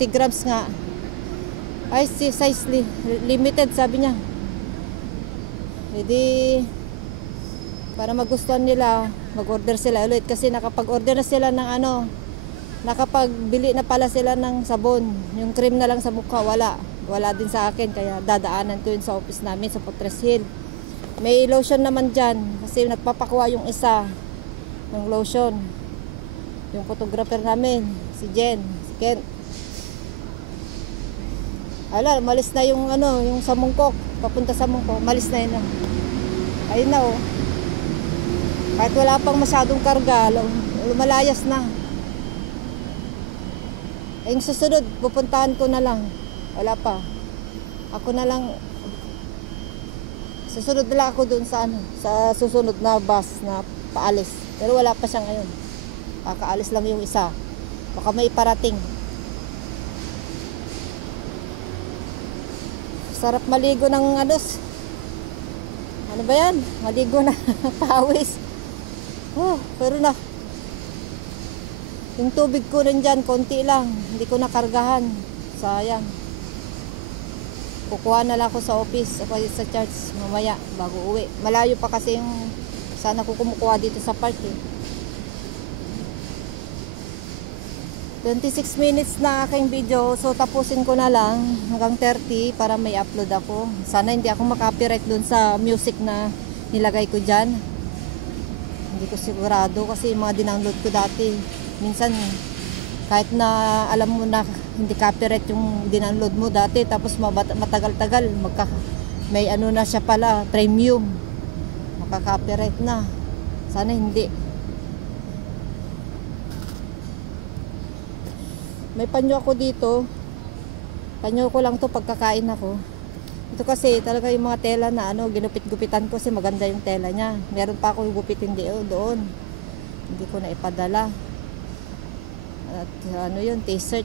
50 grams nga. Ay, size limited sabi niya. Hindi, para magustuhan nila, mag-order sila ulit. Kasi nakapag-order na sila ng ano, nakapagbili na pala sila ng sabon. Yung cream na lang sa mukha, wala din sa akin. Kaya dadaanan ko yun sa office namin sa Fortress Hill. May lotion naman dyan. Kasi nagpapakuha yung isa ng lotion. Yung photographer namin, si Jen, si Ken. Ala, malis na yung ano, yung sa Mungkok, papunta sa Mungkok, malis na yun. Ayun na oh. Kahit wala pang masyadong karga, lumalayas na. Ay, yung susunod, pupuntahan ko na lang. Wala pa. Ako na lang, susunod na lang ako dun sa ano, sa susunod na bus na paalis. Pero wala pa siya ngayon. Kakaalis lang yung isa. Baka may parating. Sarap maligo ng ano. Ano ba yan? Maligo na pawis. Oh, pero na. Yung tubig ko rin dyan, konti lang. Hindi ko nakargahan. Sayang. Kukuha na lang ako sa office. Ako sa church mamaya bago uwi. Malayo pa kasi yung sana ko kumukuha dito sa park eh. 26 minutes na aking video, so tapusin ko na lang hanggang 30 para may upload ako. Sana hindi ako makapiright dun sa music na nilagay ko dyan. Hindi ko sigurado kasi yung mga dinownload ko dati, minsan kahit na alam mo na hindi copyright yung dinownload mo dati, tapos matagal-tagal may ano na siya pala, premium, makaka-copyright na. Sana hindi. May panyo ako dito. Panyo ko lang to pagkakain ako. Ito kasi talaga yung mga tela na ano, ginupit-gupitan ko kasi maganda yung tela niya. Meron pa ako yung gupitin doon. Hindi ko na ipadala. At ano yun, t-shirt.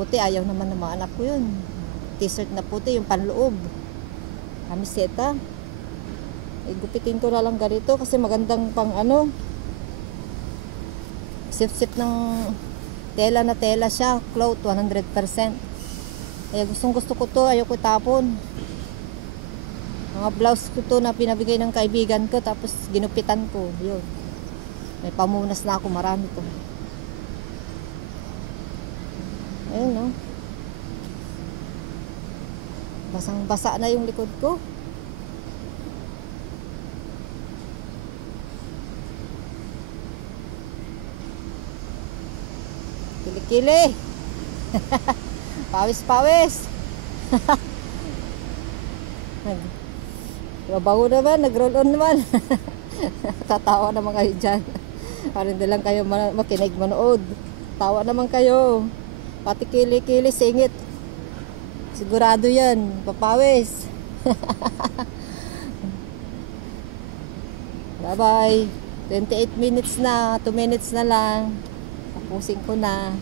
Puti, ayaw naman ng mga anak ko yun. T-shirt na puti, yung panloob. Kamiseta. Gupitin ko na lang ganito kasi magandang pang ano. Sip-sip ng tela na tela siya, cloth 100%. Kaya gusto ko to, ayaw ko tapon. Mga blouse ko to na pinabigay ng kaibigan ko, tapos ginupitan ko. Yun. May pamunas na ako, marami to. Ayun no. Basang-basa na yung likod ko. Kili-kili. Pawis-pawis. Trabaho naman, nag-roll on naman. Tatawa naman kayo dyan. Parang hindi lang kayo makinig manood. Tawa naman kayo. Pati kili-kili, singit. Sigurado yan. Papawis. Bye-bye. 28 minutes na. 2 minutes na lang. Tapusin ko na.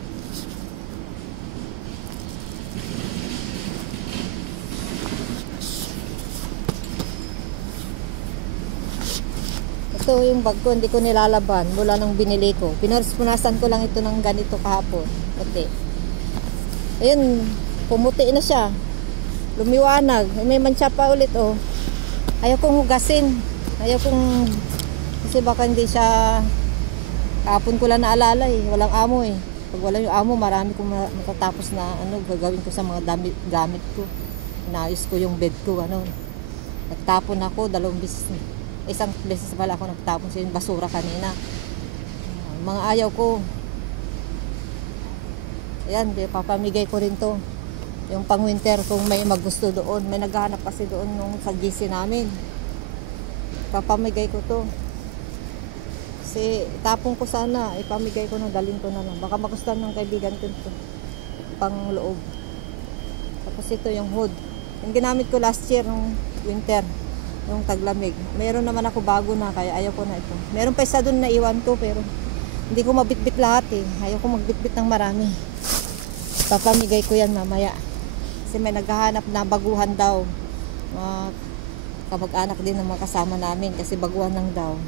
Ito yung bag ko, hindi ko nilalaban mula nung binili ko. Pinunasan ko lang ito ng ganito kahapon. Puti. Ayun, pumuti na siya. Lumiwanag. May mancha pa ulit oh. Ayaw kong hugasin. Ayaw kong, kasi baka hindi siya. Kahapon ko lang naalala eh, walang amo eh. Pag wala yung amo, marami kong matatapos na ano, gagawin ko sa mga gamit ko. Inaayos ko yung bed ko, ano. Nagtapon ako, 2 beses. Isang beses pala ako nagtapon sa yung basura kanina. Mga ayaw ko. Ayan, papamigay ko rin to. Yung pang winter kung may magusto doon. May naghahanap kasi doon nung sa GC namin. Papamigay ko to. Kasi itapon ko sana, ipamigay ko na, dalhin ko na lang. Baka magustuhan ng kaibigan ko ito. Pang loob. Tapos ito yung hood. Yung ginamit ko last year ng winter. Yung taglamig. Meron naman ako bago na, kaya ayaw ko na ito. Meron pa isa doon na iwan ko, pero hindi ko mabitbit lahat eh. Ayaw ko magbitbit ng marami. Papamigay ko yan mamaya. Kasi may naghahanap na baguhan daw. Kamag-anak din ng mga kasama namin kasi baguhan lang daw.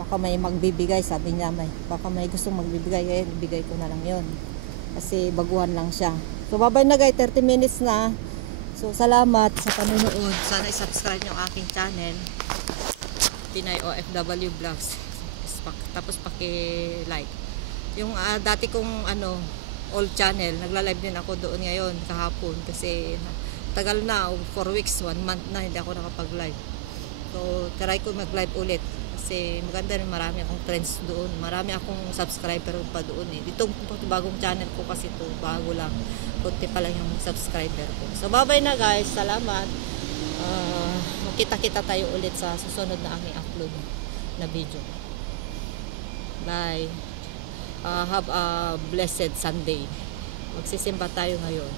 Baka may magbibigay, sabi niya, baka may gustong magbibigay, eh, ibigay ko na lang yon kasi baguhan lang siya. So bye-bye na guys, 30 minutes na. So salamat sa panonood. Sana i-subscribe yung aking channel, Pinay OFW Vlogs. Tapos paki-like. Yung dati kong old channel, nagla-live din ako doon ngayon kahapon kasi tagal na, 4 weeks, 1 month na hindi ako nakapag-live. So try ko mag-live ulit kasi maganda rin, marami akong friends doon, marami akong subscriber pa doon eh. Itong bagong channel ko kasi ito, bago lang, kunti pa lang yung subscriber ko. So bye-bye na guys, salamat. Magkita-kita tayo ulit sa susunod na aming upload na video. Bye. Have a blessed Sunday. Magsisimba tayo ngayon.